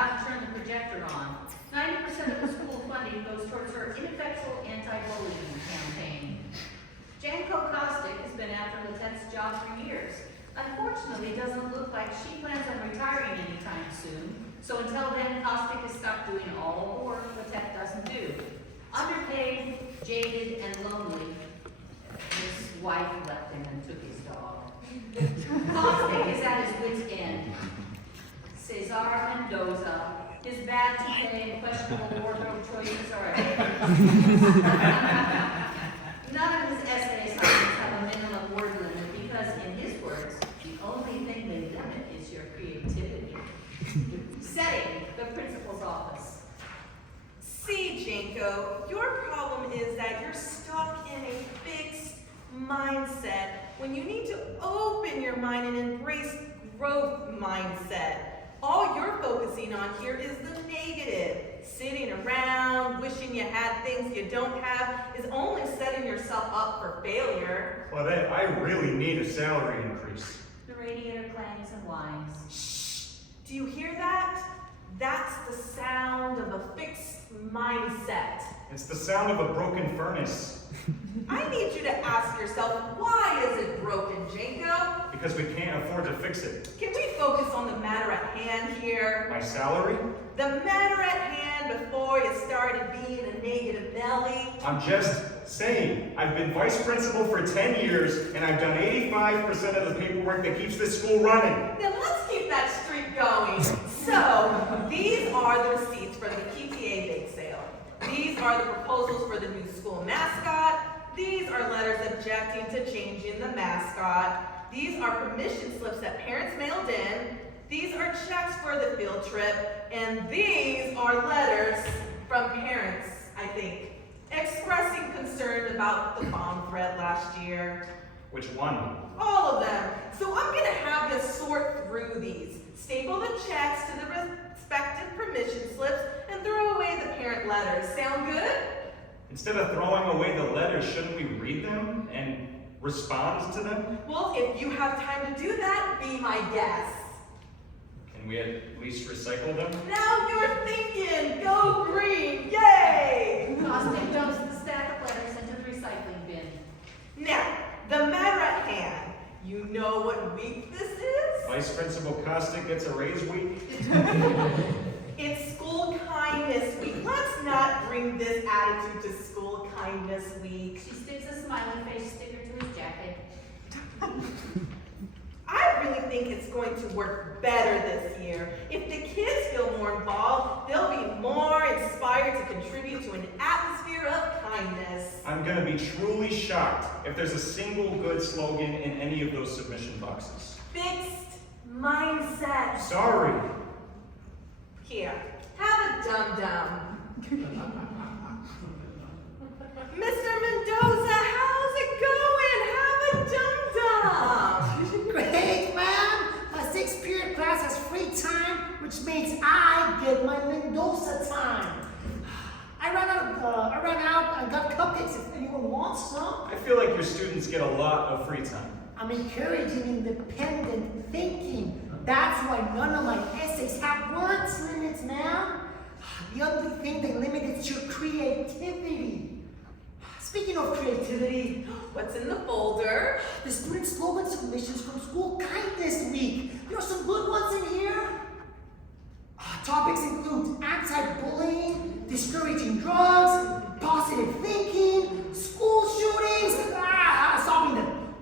how to turn the projector on. 90% of the school funding goes towards her ineffectual anti-bullying campaign. Janko Kostick has been after Litette's job for years. Unfortunately, it doesn't look like she plans on retiring anytime soon, so until then, Kostick is stuck doing all the work Litette doesn't do. Underpaid, jaded, and lonely, his wife left him and took his dog. Kostick is at his wit's end. Cesar Mendoza, his bad toupee and questionable wardrobe choices are everything. None of his essays have a minimum word limit because, in his words, the only thing they limit is your creativity. Setting, the principal's office. See, Janko, your problem is that you're stuck in a fixed mindset when you need to open your mind and embrace growth mindset. All you're focusing on here is the negative. Sitting around, wishing you had things you don't have is only setting yourself up for failure. But I really need a salary increase. The radiator clangs and whines. Shh! Do you hear that? That's the sound of a fixed mindset. It's the sound of a broken furnace. I need you to ask yourself, why is it broken, Janko? Because we can't afford to fix it. Can we focus on the matter at hand here? My salary? The matter at hand before you started being a negative Nelly? I'm just saying, I've been vice principal for 10 years, and I've done 85% of the paperwork that keeps this school running. Then let's keep that streak going. So, these are the receipts for the PTA bake sale. These are the proposals for the new school mascot. These are letters objecting to changing the mascot. These are permission slips that parents mailed in. These are checks for the field trip. And these are letters from parents, I think, expressing concern about the bomb threat last year. Which one? All of them. So I'm going to have you sort through these. Staple the checks to the respective permission slips and throw away the parent letters. Sound good? Instead of throwing away the letters, shouldn't we read them and respond to them? Well, if you have time to do that, be my guest. Can we at least recycle them? Now you're thinking! Go green! Yay! Kostick dumps the stack of letters into the recycling bin. Now, the matter at hand. You know what week this is? Vice Principal Kostick gets a raise week? It's School Kindness Week. Let's not bring this attitude to School Kindness Week. She sticks a smiley face sticker to his jacket. I really think it's going to work better this year. If the kids feel more involved, they'll be more inspired to contribute to an atmosphere of kindness. I'm gonna be truly shocked if there's a single good slogan in any of those submission boxes. Fixed mindset. Sorry. Here, have a dum-dum. Mr. Mendoza, how's it going? Have a dum-dum. Great, ma'am! My sixth period class has free time, which means I get my Mendoza time. I ran out and got cupcakes if anyone wants some. I feel like your students get a lot of free time. I'm encouraging independent thinking. That's why none of my essays have words limits, ma'am. The only thing they limit is your creativity. Speaking of creativity, What's in the folder? the student slogan submissions from School Kindness Week. There are some good ones in here. Topics include anti-bullying, discouraging drugs, positive thinking, school shootings, stopping them.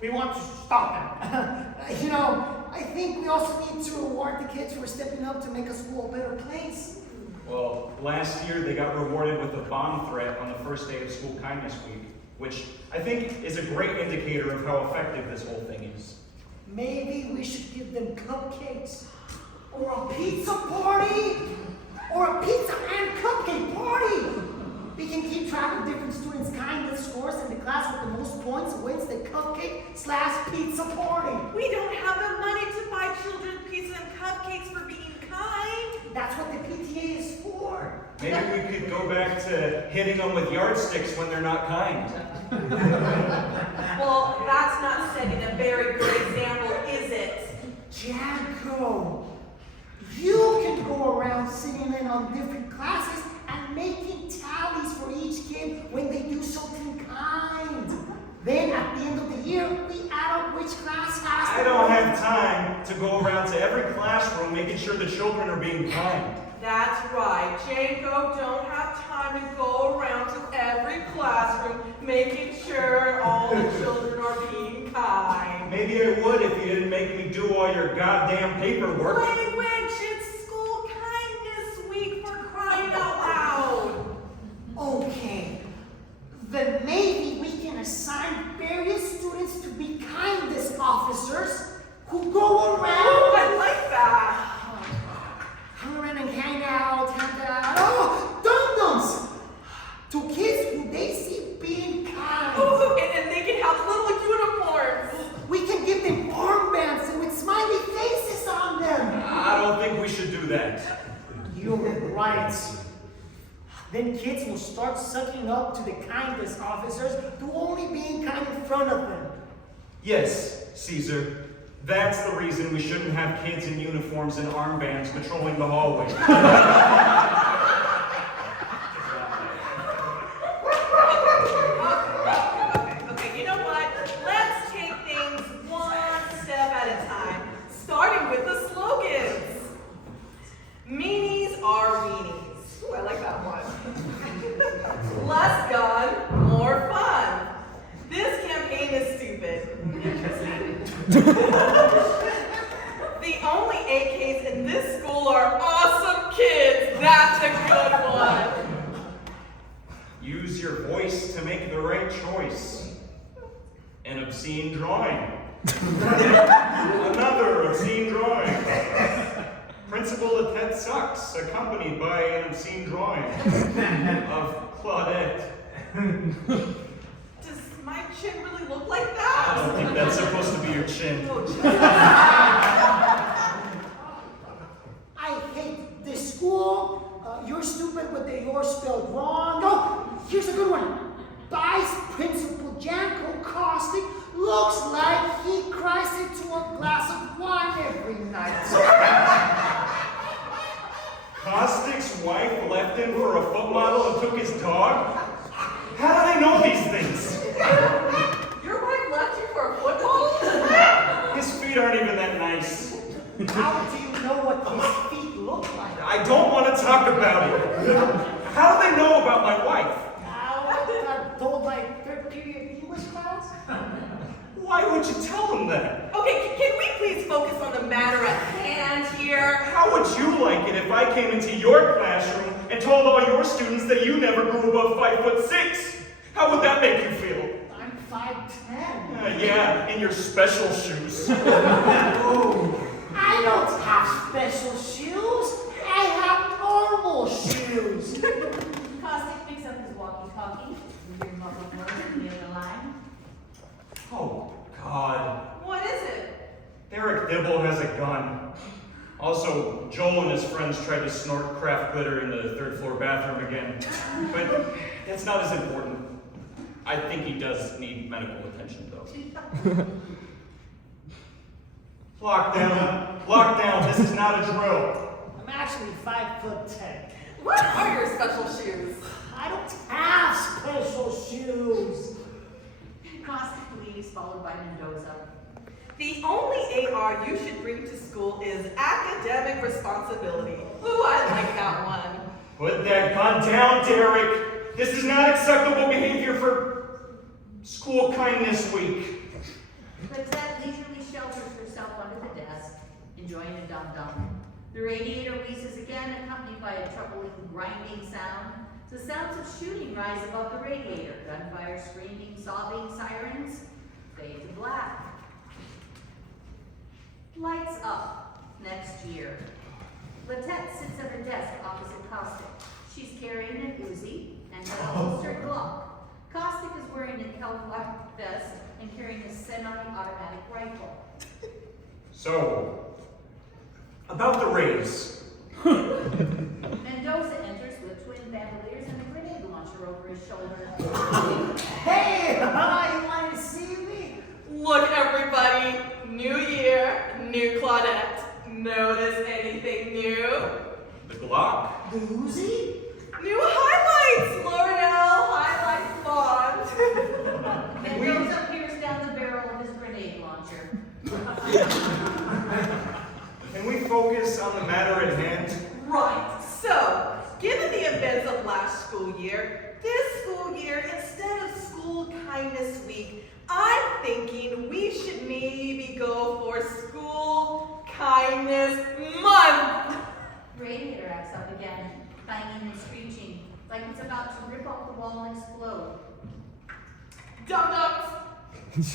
We want to stop them. I think we also need to reward the kids for stepping up to make a school a better place. Well, last year they got rewarded with a bomb threat on the first day of School Kindness Week, which I think is a great indicator of how effective this whole thing is. Maybe we should give them cupcakes, or a pizza party, or a pizza and cupcake party. We can keep track of different students' kindness scores, and the class with the most points wins the cupcake/pizza party. We don't have the money to buy children pizza and cupcakes for being kind. That's what the PTA is for. Maybe we could go back to hitting them with yardsticks when they're not kind. Well, that's not setting a very good example, is it? Janko, you can sitting in on different classes and making tallies for each kid when they do something kind. Then at the end of the year, we add up which class has I don't have time to go around to every classroom making sure the children are being kind. That's right. Janko don't have time to go around to every classroom making sure all the children are being kind. Maybe I would if you didn't make me do all your goddamn paperwork. Which it's School Kindness Week, for crying out loud. Okay. Then maybe we can assign various students to be kindness officers who go around. Oh, I like that. Come around and hand out. Oh, dum-dums! To kids who they see being kind. Oh, and they can have little uniforms. We can give them armbands and with smiley faces on them. I don't think we should do that. You're right. Then kids will start sucking up to the kindness officers through only being kind in front of them. Yes, Caesar. That's the reason we shouldn't have kids in uniforms and armbands patrolling the hallway. Okay, you know what? Let's take things one step at a time, starting with the slogans. Meanies are weenies. Ooh, I like that one. Less gun, more fun. This campaign is stupid. The only AKs in this school are awesome kids. That's a good one. Use your voice to make the right choice. An obscene drawing. Another obscene drawing. Principal, the pet sucks, accompanied by an obscene drawing of Claudette. Does my chin really look like I that? don't think that's supposed to be your chin. I hate this school. You're stupid with the "you're" spelled wrong. Oh, here's a good one. Vice Principal Janko Caustic looks like he cries into a glass of wine every night. Caustic's wife left him for a foot model and took his dog? How do they know these things? Your wife left you for a football? His feet aren't even that nice. How do you know what his feet look like? I don't want to talk about it. How do they know about my wife? I got told by third period English class. Why would you tell them that? Okay, can we please focus on the matter at hand here? How would you like it if I came into your classroom and told all your students that you never grew above 5'6"? How would that make you feel? I'm 5'10". Yeah, in your special shoes. I don't have special shoes. I have normal shoes. Caustic picks up his walkie-talkie and hears muffled noise on the other line. Oh, God. What is it? Eric Dibble has a gun. Also, Joel and his friends tried to snort craft glitter in the third-floor bathroom again. But that's not as important. I think he does need medical attention, though. Lockdown. Lockdown. This is not a drill. I'm actually 5'10". What are your special shoes? I don't have special shoes. Caustic leaves, followed by Mendoza. The only AR you should bring to school is academic responsibility. Ooh, I like that one. Put that gun down, Derek. This is not acceptable behavior for School Kindness Week. Lizette leisurely shelters herself under the desk, enjoying a dum-dum. The radiator wheezes again, accompanied by a troubling grinding sound. The sounds of shooting rise above the radiator. Gunfire, screaming, sobbing, sirens fade to black. Lights up next year. Lieutenant sits at her desk opposite Caustic. She's carrying an Uzi and has a holstered Glock. Caustic is wearing a Kevlar vest and carrying a semi-automatic rifle. So, about the raise. Mendoza enters with twin bandoliers and a grenade launcher over his shoulder. Hey, you wanted to see me? Look, everybody. New year, new Claudette. Notice anything new? The Glock? The Uzi? New highlights! L'Oreal Highlight Blonde. And Rosa peers down the barrel of his grenade launcher. Can we focus on the matter at hand? Right. So, given the events of last school year, this school year, instead of School Kindness Week, I'm thinking we should maybe go for School Kindness Month. Radiator acts up again, banging and screeching, like it's about to rip off the wall and explode. Dum-dums.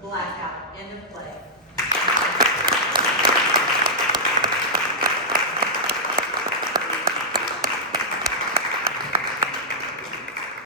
Blackout. End of play.